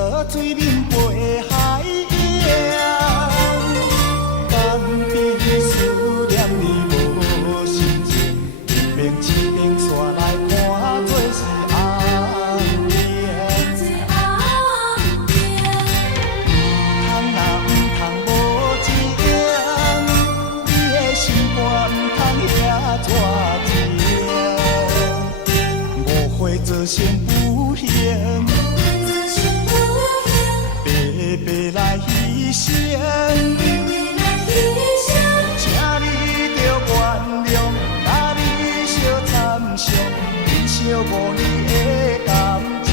落水面陪海洋，江边思念你无心情，明明市顶煞来看做是红颜。通若唔通无情，你的心肝唔通遐热情，误会造成不幸。白来牺牲，请你着原谅，甲你相参详，忍受无你的感情。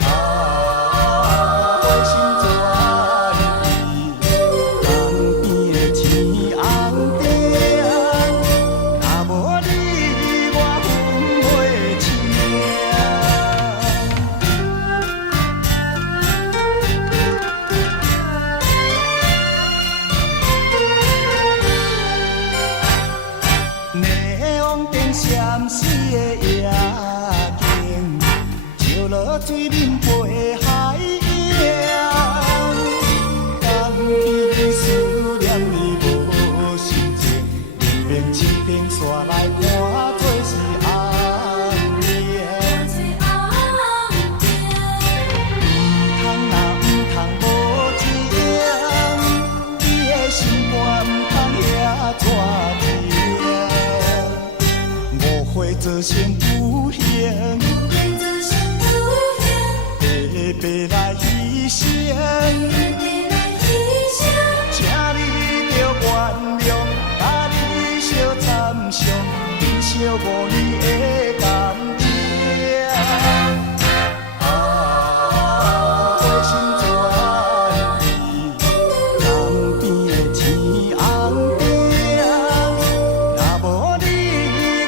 我心怎离？江边的天红顶，若无你，我分袂清。闪死的夜景，照落水面陪海洋。江边思念你无心情，明明市顶煞来看做是红颜。通若唔通无情，你的心肝唔通遐热情。会造成不幸，白来牺牲，请你着原谅，甲你相参详，忍受无你的感情。我心怎离？江边的天红顶，若无你，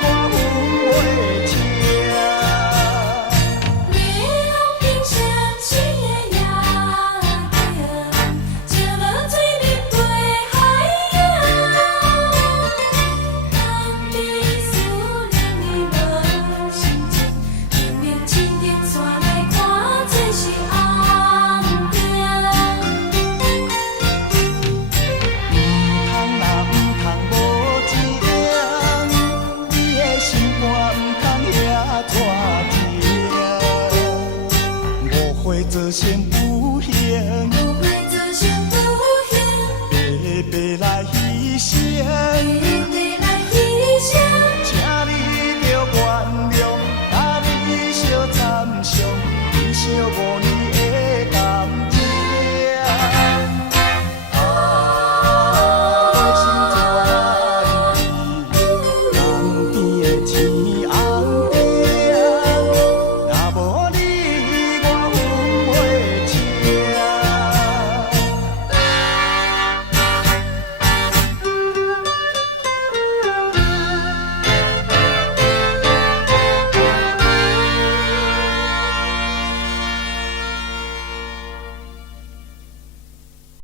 我分袂清。会造成不幸，白来牺牲，请你着原谅，甲你相参详，忍受无。